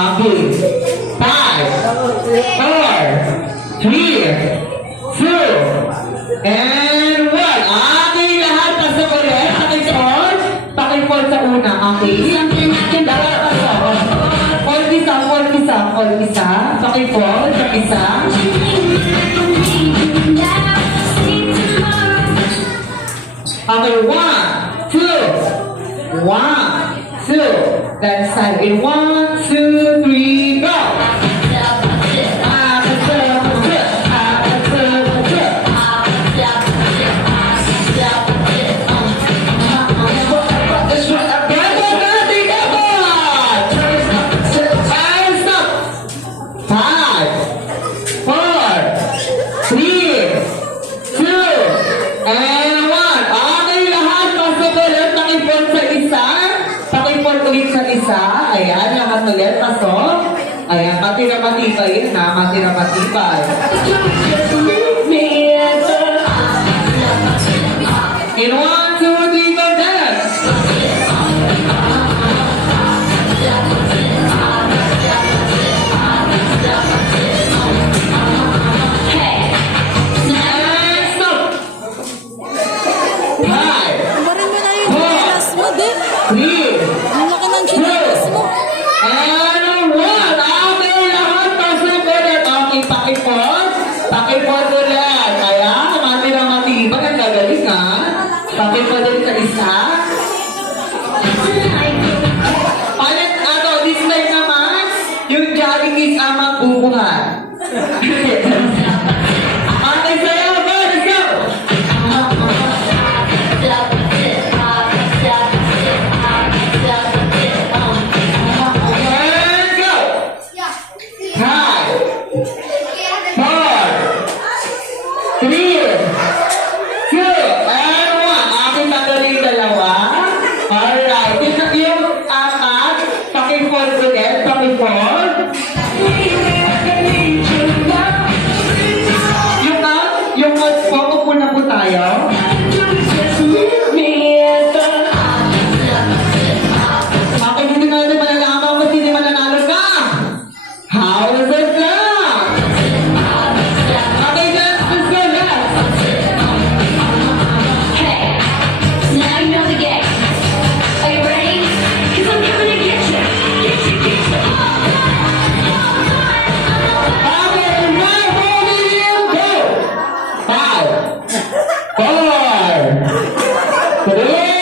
Okay. 5, 4, 3, 2, and 1. Okay, lahat pasok ulit. Pakipon sa una. Okay. All isa. Pakipon sa isa. Okay, 1, 2. 1, 2. That side in 1, 2, 3, go. Ayan, lahat ulit, pasok. Ayan, matira-matibay na, matira-matibay. In 1, 2, 3, go dance! And stop! 5, 4, 3, pakipon ulit. Kaya, matira-matibay. Ang gagaling ha. Pakipon ulit sa isa. Palit, this time naman, yung jogging is ang magbubuhat. Okay, sa'yo. Go, let's go! Let's go! 5, 4, 3, 2, and 1. Aking magaling dalawa. Alright. Yung apat, pakipon ulit. Pakipon. Yung po na po tayo. Bakit hindi natin malalaman kung hindi mananalo ka? How is it na? Today